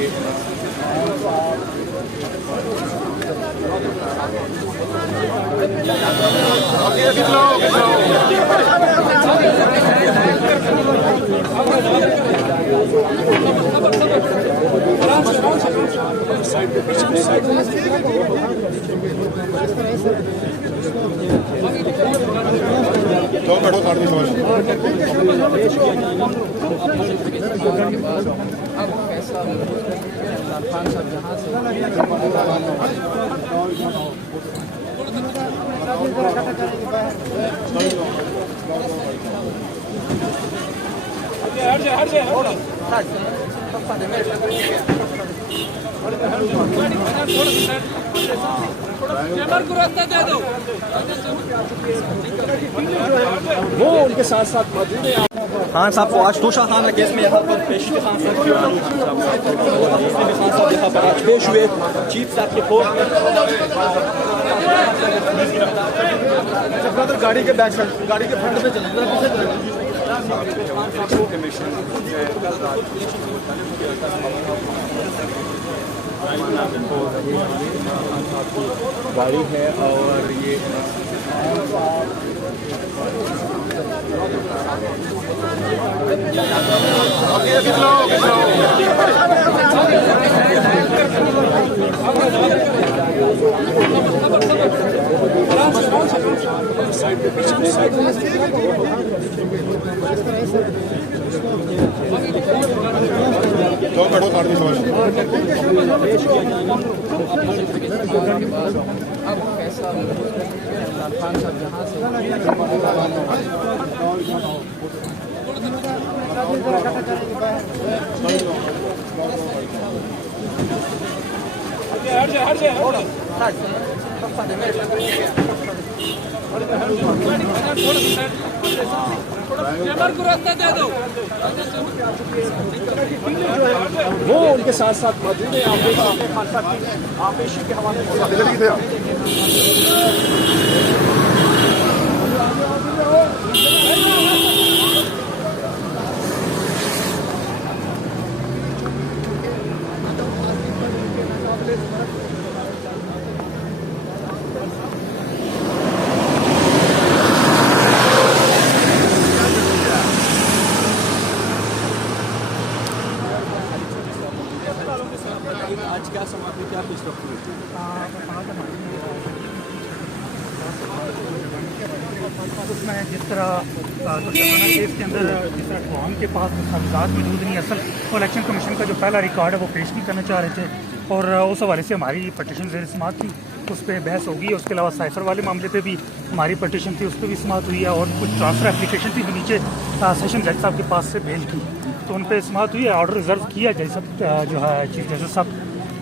ये वो उनके साथ साथ मौजूद है। खान साहब को आज तोशा खाना केस में यहाँ पर पेशी के खान साहब यहाँ पर आज पेश हुए चीफ साहब के कोर्ट में। गाड़ी के बैक साइड, गाड़ी के फ्रंट पे चले गाड़ी है और ये वो उनके साथ साथ मौजूद है। आप पेशी के हवाले से आज क्या समाप्ति क्या पेश रखती है? उसमें जिस तरह केस के अंदर जिस तरह कौम के पास कागजात मौजूद नहीं, असल वो इलेक्शन कमीशन का जो पहला रिकॉर्ड है वो पेश नहीं करना चाह रहे थे और उस हवाले से हमारी पटिशन ज़ेर समाअत थी, उस पर बहस होगी। उसके अलावा साइफर वाले मामले पे भी हमारी पटिशन थी, उस पर भी समाअत हुई है और कुछ ट्रांसफ़र एप्लीकेशन थी जो नीचे सेशन जज साहब के पास से भेज की, तो उन पर समाअत हुई है। ऑर्डर रिजर्व किया जज साहब जो है चीफ जस्टिस साहब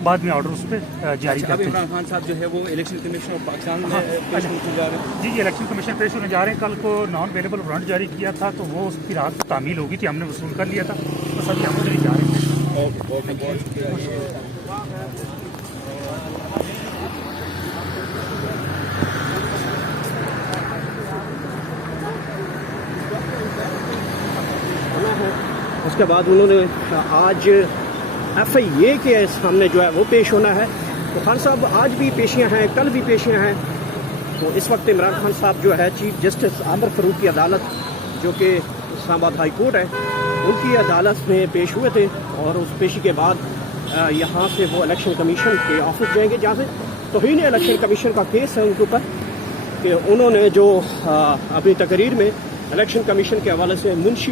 बाद में ऑर्डर उस पर जारी करते हैं। इमरान खान साहब जो है वो इलेक्शन कमीशन ऑफ पाकिस्तान में पेश होने जा रहे हैं। जी इलेक्शन कमीशन पेश होने जा रहे हैं। कल को नॉन अवेलेबल वारंट जारी किया था तो वो उसकी रात तामील होगी थी, हमने वसूल कर लिया था, तो सभी हम उधर ही जा रहे हैं। ओके बहुत शुक्रिया। उसके बाद उन्होंने आज FIA के सामने जो है वो पेश होना है। तो खान साहब आज भी पेशियां हैं, कल भी पेशियां हैं। तो इस वक्त इमरान खान साहब जो है चीफ जस्टिस आमिर फ़ारूक की अदालत जो कि इस्लामाबाद हाई कोर्ट है उनकी अदालत में पेश हुए थे और उस पेशी के बाद यहाँ से वो इलेक्शन कमीशन के ऑफिस जाएंगे जहाँ से तौहीन इलेक्शन कमीशन का केस है उनके ऊपर कि उन्होंने जो अपनी तकरीर में इलेक्शन कमीशन के हवाले से मुंशी